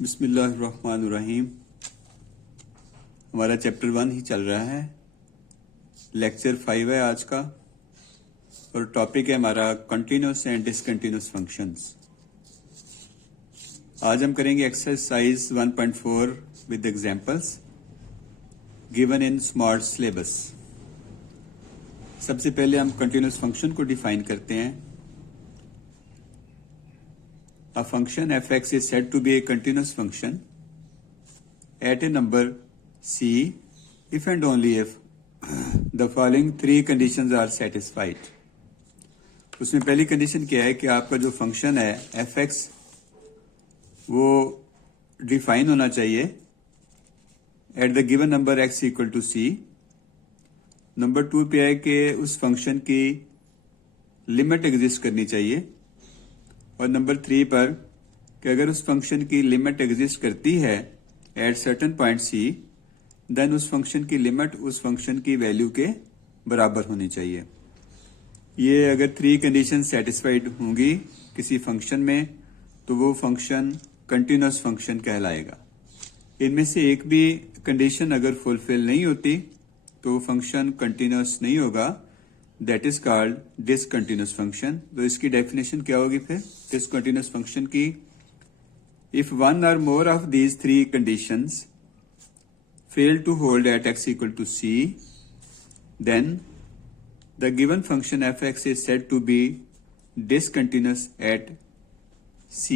बिस्मिल्लाहिर्रहमानिर्रहीम। हमारा चैप्टर 1 ही चल रहा है। लेक्चर 5 है आज का और टॉपिक है हमारा कंटिन्यूस एंड डिसकंटिन्यूस फंक्शंस। आज हम करेंगे exercise 1.4 with examples given in smart syllabus. सबसे पहले हम कंटिन्यूस फंक्शन को डिफाइन करते हैं। A function f(x) is said to be a continuous function at a number c if and only if the following three conditions are satisfied। उसमें पहली condition क्या है कि आपका जो फंक्शन है f(x) वो डिफाइन होना चाहिए at the given number x equal to c। Number 2 पे है कि उस फंक्शन की लिमिट एग्जिस्ट करनी चाहिए और नंबर 3 पर कि अगर उस फंक्शन की लिमिट एग्जिस्ट करती है at certain point c then उस फंक्शन की लिमिट उस फंक्शन की वैल्यू के बराबर होनी चाहिए। ये अगर 3 कंडीशन सेटिस्फाइड होंगी किसी फंक्शन में तो वो फंक्शन कंटिन्यूस फंक्शन कहलाएगा। इनमें से एक भी कंडीशन अगर फुलफिल नहीं होती तो वो फंक्शन कंटिन्यूस नहीं होगा। That is called discontinuous function. तो इसकी डेफिनेशन क्या होगी फिर डिसकंटिन्यूस फंक्शन की? इफ वन और more of these 3 conditions fail to hold at x equal to c then the given function f(x) is said to be discontinuous at c।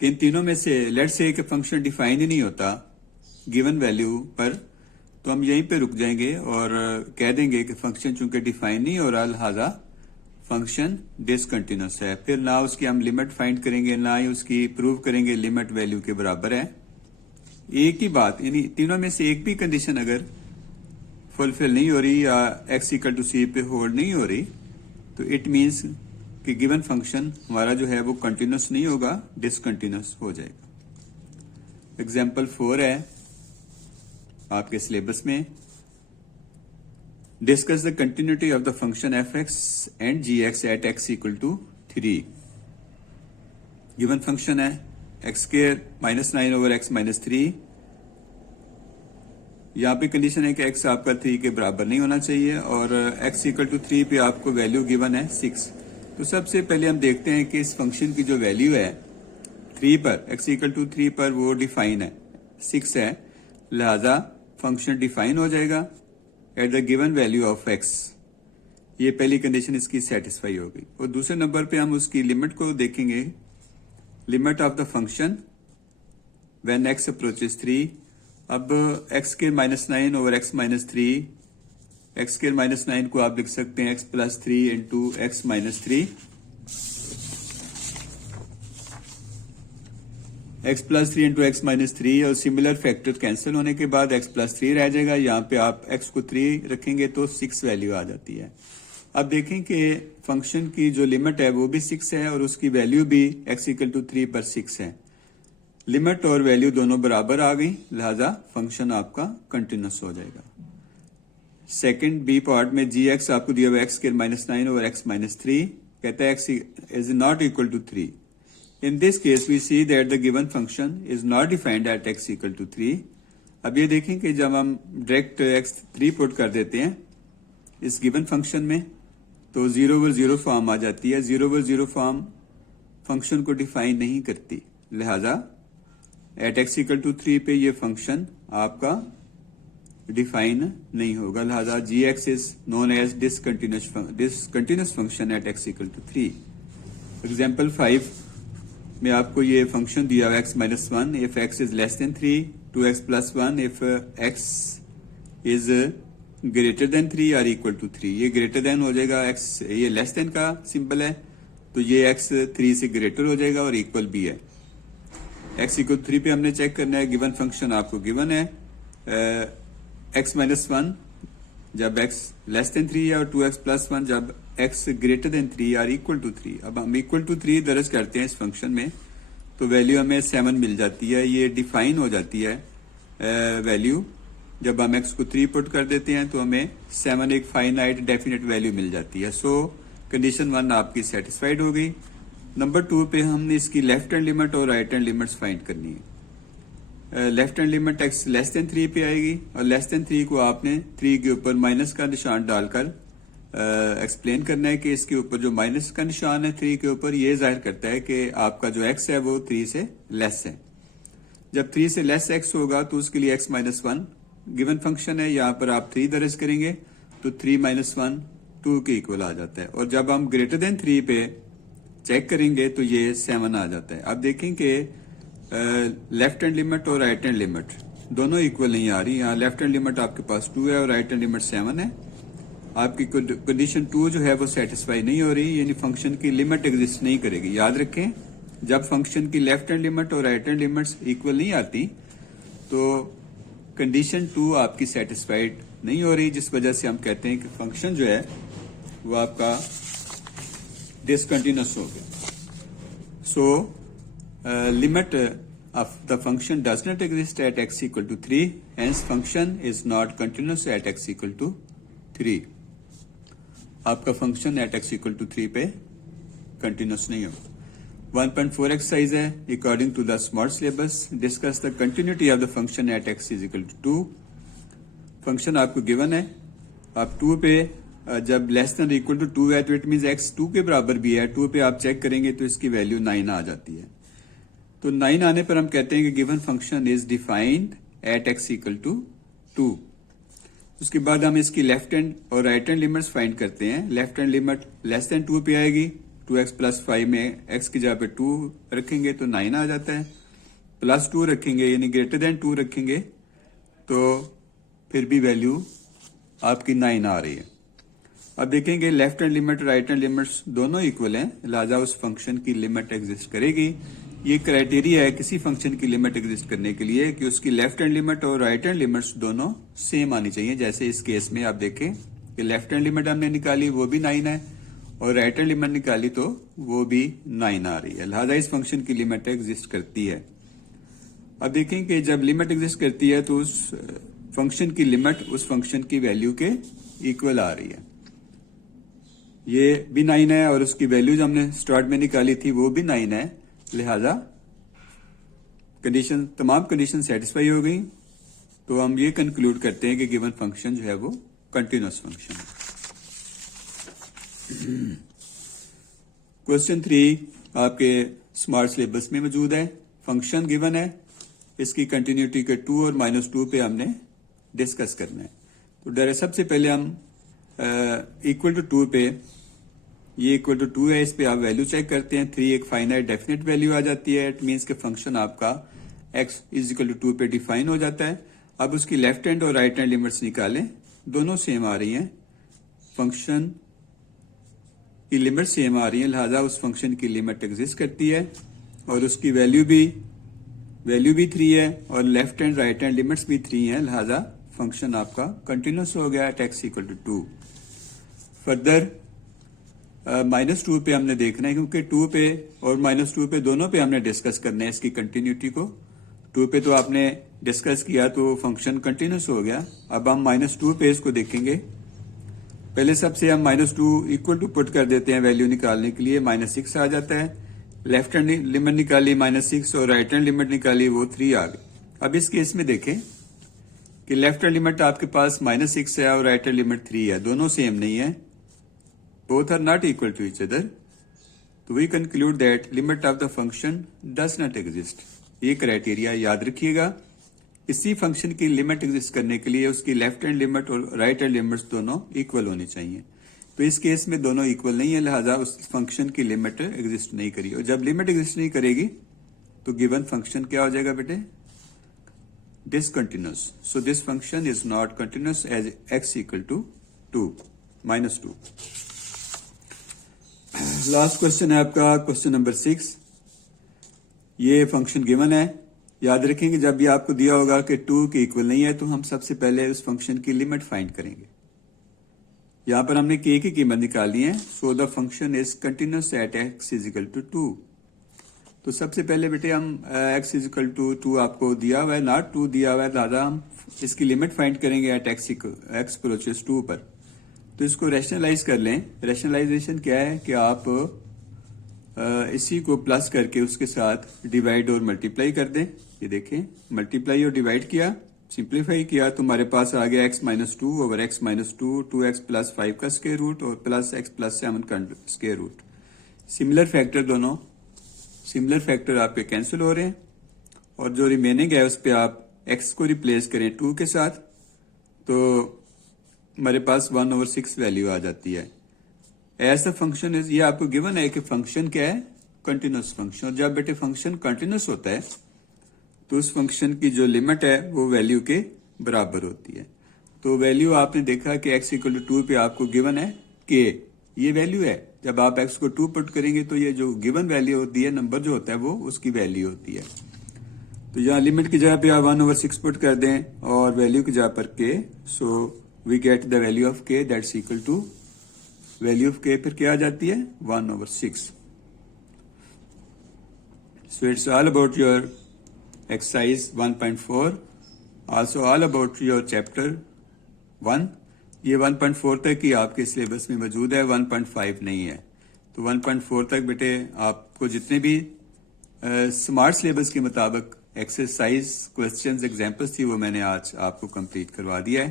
इन तीनों में से लेट्स से कि फंक्शन डिफाइन ही नहीं होता given value पर, तो हम यहीं पे रुक जाएंगे और कह देंगे कि फंक्शन चूंकि डिफाइन नहीं हो रहा लिहाजा फंक्शन डिसकंटिन्यूस है। फिर ना उसकी हम लिमिट फाइंड करेंगे ना ही उसकी प्रूव करेंगे लिमिट वैल्यू के बराबर है। एक ही बात, यानी तीनों में से एक भी कंडीशन अगर फुलफिल नहीं हो रही या x इक्वल टू c पे होल्ड नहीं हो रही तो इट मीन्स कि गिवन फंक्शन हमारा जो है वो कंटिन्यूस नहीं होगा, डिसकंटिन्यूस हो जाएगा। एग्जाम्पल 4 है आपके सिलेबस में। Discuss the continuity of the function f(x) and g(x) at x equal to 3। Given function है x² -9 ओवर x - 3। यहां पे कंडीशन है कि x आपका 3 के बराबर नहीं होना चाहिए और x इक्वल टू 3 पे आपको वैल्यू गिवन है 6। तो सबसे पहले हम देखते हैं कि इस फंक्शन की जो वैल्यू है 3 पर x इक्वल टू 3 पर वो डिफाइन है 6 है, लिहाजा फंक्शन डिफाइन हो जाएगा eight the given value of x। ये पहली कंडीशन इसकी सेटिस्फाई हो गई। और दूसरे नंबर पे हम उसकी लिमिट को देखेंगे। Limit of the function when x approaches 3। अब x² -9 ओवर x - 3, x² -9 को आप लिख सकते हैं x + 3 into x - 3। x + 3 into x - 3 और सिमिलर फैक्टर कैंसिल होने के बाद x + 3 रह जाएगा। यहाँ पे आप x को 3 रखेंगे तो 6 वैल्यू आ जाती है। अब देखें कि फंक्शन की जो लिमिट है वो भी 6 है और उसकी वैल्यू भी x इक्वल टू 3 पर 6 है। लिमिट और वैल्यू दोनों बराबर आ गई, लिहाजा फंक्शन आपका कंटिन्यूस हो जाएगा। सेकेंड बी पार्ट में g(x) आपको दिया हुआ x² -9 ओवर x - 3 कहता है x is not equal to 3। In this case, we see that the given function is not defined at x equal to 3। अब ये देखें कि जब हम डायरेक्ट x 3 पुट कर देते हैं इस गिवन फंक्शन में तो 0/0 फॉर्म आ जाती है। 0/0 फॉर्म फंक्शन को डिफाइन नहीं करती, लिहाजा एट x इक्वल टू 3 पे ये फंक्शन आपका डिफाइन नहीं होगा, लिहाजा g(x) is known as discontinuous function at x equal to 3। Example 5 में आपको ये फंक्शन दिया हुआ x - 1 if x is less than 3, 2x + 1 if x is greater than 3 और इक्वल टू 3। ये ग्रेटर देन हो जाएगा, x ये लेस देन का सिंबल है तो ये x 3 से ग्रेटर हो जाएगा और इक्वल भी है। x इक्वल 3 पे हमने चेक करना है। गिवन फंक्शन आपको गिवन है x - 1 जब x लेस देन 3 है और 2x + 1 जब x ग्रेटर देन 3 और इक्वल टू 3। अब हम इक्वल टू 3 दर्ज करते हैं इस फंक्शन में तो वैल्यू हमें 7 मिल जाती है। ये डिफाइन हो जाती है वैल्यू। जब हम x को 3 पुट कर देते हैं तो हमें 7 एक फाइनाइट डेफिनेट वैल्यू मिल जाती है। सो कंडीशन 1 आपकी सेटिस्फाइड हो गई। नंबर 2 पे हमने इसकी लेफ्ट हैंड लिमिट और राइट हैंड लिमिट्स फाइंड करनी है। Left hand limit x less than 3 पे आएगी और लेस देन 3 को आपने 3 के ऊपर माइनस का निशान डालकर एक्सप्लेन करना है कि इसके ऊपर जो माइनस का निशान है 3 के ऊपर, ये जाहिर करता है कि आपका जो x है वो 3 से लेस है। जब 3 से लेस x होगा तो उसके लिए x माइनस 1 गिवन फंक्शन है, यहाँ पर आप 3 दर्ज करेंगे तो 3 माइनस 1 2 के इक्वल आ जाता है। और जब हम ग्रेटर देन 3 पे चेक करेंगे तो ये 7 आ जाता है। अब देखें कि लेफ्ट हैंड लिमिट और राइट हैंड लिमिट दोनों इक्वल नहीं आ रही। यहाँ लेफ्ट हैंड लिमिट आपके पास 2 है और राइट हैंड लिमिट 7 है। आपकी कंडीशन 2 जो है वो सेटिस्फाई नहीं हो रही, यानी फंक्शन की लिमिट एग्जिस्ट नहीं करेगी। याद रखें, जब फंक्शन की लेफ्ट हैंड लिमिट और राइट हैंड लिमिट्स इक्वल नहीं आती तो कंडीशन 2 आपकी सेटिस्फाइड नहीं हो रही, जिस वजह से हम कहते हैं कि फंक्शन जो है वो आपका डिसकंटिन्यूअस हो गया। So limit of the function does not exist at x equal to 3, hence function is not continuous at x equal to 3. आपका function at x equal to 3 पे कंटिन्यूस नहीं होगा। 1.4 एक्सरसाइज है, according to the smart syllabus discuss the continuity of the function at x is equal to 2। Function आपको given है, आप 2 पे जब लेस देन इक्वल टू 2 है तो इट मीन x 2 के बराबर भी है। 2 पे आप चेक करेंगे तो इसकी वैल्यू 9 आ जाती है। तो 9 आने पर हम कहते हैं कि given function is defined at x equal to 2। उसके बाद हम इसकी लेफ्ट हैंड और राइट हैंड लिमिट्स फाइंड करते हैं। Left hand limit less than 2 पे आएगी, 2x प्लस 5 में x की जगह पे 2 रखेंगे तो 9 आ जाता है। प्लस 2 रखेंगे यानी ग्रेटर देन 2 रखेंगे तो फिर भी वैल्यू आपकी 9 आ रही है। अब देखेंगे left hand limit right hand limits दोनों इक्वल हैं, लिहाजा उस फंक्शन की लिमिट एग्जिस्ट करेगी। ये क्राइटेरिया है किसी फंक्शन की लिमिट एग्जिस्ट करने के लिए कि उसकी लेफ्ट हैंड लिमिट और राइट हैंड लिमिट्स दोनों सेम आनी चाहिए। जैसे इस केस में आप देखें कि लेफ्ट हैंड लिमिट हमने निकाली वो भी 9 है और राइट हैंड लिमिट निकाली तो वो भी 9 आ रही है, लिहाजा इस फंक्शन की लिमिट एग्जिस्ट करती है। अब देखें कि जब लिमिट एग्जिस्ट करती है तो उस फंक्शन की लिमिट उस फंक्शन की वैल्यू के इक्वल आ रही है। ये भी 9 है और उसकी वैल्यू जो हमने स्टार्ट में निकाली थी वो भी 9 है, लिहाजा कंडीशन तमाम कंडीशन सेटिस्फाई हो गई तो हम ये कंक्लूड करते हैं कि गिवन फंक्शन जो है वो कंटिन्यूअस फंक्शन है। क्वेश्चन 3 आपके स्मार्ट सिलेबस में मौजूद है। फंक्शन गिवन है, इसकी कंटिन्यूटी के 2 और -2 पे हमने डिस्कस करना है। तो डायरेक्ट सबसे पहले हम इक्वल टू 2 पे, ये इक्वल टू 2 है, इस पे आप वैल्यू चेक करते हैं। 3 एक फाइनाइट डेफिनेट वैल्यू आ जाती है। इट मीन्स के फंक्शन आपका x इज इक्वल टू 2 पे डिफाइन हो जाता है। अब उसकी लेफ्ट हैंड और राइट हैंड लिमिट्स निकालें, दोनों सेम आ रही हैं, फंक्शन की लिमिट सेम आ रही है, लिहाजा उस फंक्शन की लिमिट एग्जिस्ट करती है और उसकी वैल्यू भी 3 है और left hand right hand limits भी 3 है, लिहाजा फंक्शन आपका कंटिन्यूस हो गया at x equal to 2। Further -2 पे हमने देखना है क्योंकि 2 पे और -2 पे दोनों पे हमने डिस्कस करना है इसकी कंटिन्यूटी को। 2 पे तो आपने डिस्कस किया तो फंक्शन कंटिन्यूस हो गया। अब हम -2 पे इसको देखेंगे। पहले सबसे हम -2 इक्वल टू पुट कर देते हैं वैल्यू निकालने के लिए, -6 आ जाता है। लेफ्ट हैंड लिमिट निकाली -6 और राइट हैंड लिमिट निकाली वो 3 आ गई। अब इस केस में देखें कि लेफ्ट हैंड लिमिट आपके पास -6 है और राइट हैंड लिमिट 3 है, दोनों सेम नहीं है, both are not equal to each other, तो we conclude that limit of the function does not exist। ये क्राइटेरिया याद रखिएगा, किसी फंक्शन की लिमिट एग्जिस्ट करने के लिए उसकी लेफ्ट हैंड लिमिट और राइट हैंड लिमिट्स दोनों इक्वल होनी चाहिए। तो इस केस में दोनों इक्वल नहीं है, लिहाजा उस फंक्शन की लिमिट एग्जिस्ट नहीं करी। और जब लिमिट एग्जिस्ट नहीं करेगी तो गिवन फंक्शन क्या हो जाएगा बेटे? Discontinuous. So this function is not continuous as x equal to 2 -2। Last question है आपका क्वेश्चन नंबर 6। ये फंक्शन गिवन है, याद रखेंगे जब भी आपको दिया होगा कि 2 के इक्वल नहीं है तो हम सबसे पहले उस फंक्शन की लिमिट फाइंड करेंगे। यहां पर हमने k की कीमत निकाली है। So the function is continuous at x is equal to 2। तो सबसे पहले बेटे हम x इज इक्वल टू 2 आपको दिया हुआ है, नॉट 2 दिया हुआ है, दादा हम इसकी लिमिट फाइंड करेंगे एट x अप्रोचेस 2 पर। तो इसको रैशनलाइज कर लें। रैशनलाइजेशन क्या है कि आप इसी को प्लस करके उसके साथ डिवाइड और मल्टीप्लाई कर दें। ये देखें, मल्टीप्लाई और डिवाइड किया, सिंप्लीफाई किया तो हमारे पास आ गया x minus two over x minus two, 2x plus 5 का स्क्वायर रूट और प्लस x प्लस 7 का स्क्वायर रूट। सिमिलर फैक्टर, दोनों सिमिलर फैक्टर आपके कैंसिल हो रहे हैं और जो रिमेनिंग है उस पर आप x को रिप्लेस करें 2 के साथ तो हमारे पास 1/6 वैल्यू आ जाती है। ऐसा फंक्शन इज, ये आपको गिवन है कि फंक्शन क्या है, कंटिन्यूस फंक्शन। और जब बेटे फंक्शन कंटिन्यूस होता है तो उस फंक्शन की जो लिमिट है वो वैल्यू के बराबर होती है। तो वैल्यू आपने देखा कि x इक्वल टू 2 पे आपको गिवन है k, ये वैल्यू है। जब आप x को 2 पुट करेंगे तो ये जो गिवन वैल्यू होती है, नंबर जो होता है वो उसकी वैल्यू होती है। तो यहाँ लिमिट की जगह पे आप 1/6 पुट कर दें और वैल्यू की जगह पर k, so we get the value of k that's equal to, value of k फिर क्या आ जाती है 1/6। So it's all about your exercise 1.4, also all about your chapter 1। ये 1.4 तक ही आपके सिलेबस में मौजूद है, 1.5 नहीं है। तो 1.4 तक बेटे आपको जितने भी स्मार्ट सिलेबस के मुताबिक एक्सरसाइज, क्वेश्चंस, एग्जाम्पल्स थी वो मैंने आज आपको कंप्लीट करवा दिया है।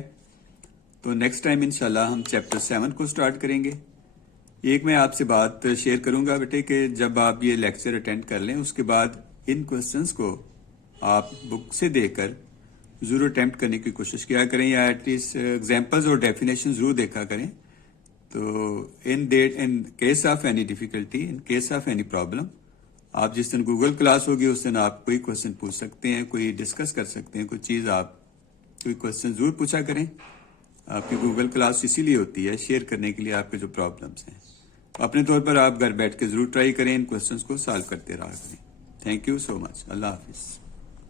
तो नेक्स्ट टाइम इंशाल्लाह हम चैप्टर 7 को स्टार्ट करेंगे। एक मैं आपसे बात शेयर करूंगा बेटे कि जब आप ये लेक्चर अटेंड कर लें उसके बाद इन क्वेश्चंस को आप बुक से देकर जरूर अटेम्प्ट करने की कोशिश किया करें या एटलीस्ट एग्जाम्पल्स और डेफिनेशन जरूर देखा करें। तो in case of any difficulty, in case of any problem, आप जिस दिन गूगल क्लास होगी उस दिन आप कोई क्वेश्चन पूछ सकते हैं, कोई डिस्कस कर सकते हैं, कोई चीज़ आप कोई क्वेश्चन जरूर पूछा करें। आपकी गूगल क्लास इसीलिए होती है, शेयर करने के लिए आपके जो प्रॉब्लम्स हैं। अपने तौर पर आप घर बैठ के जरूर ट्राई करें, इन क्वेश्चंस को सॉल्व करते रहा करें। Thank you so much. अल्लाह हाफिज़।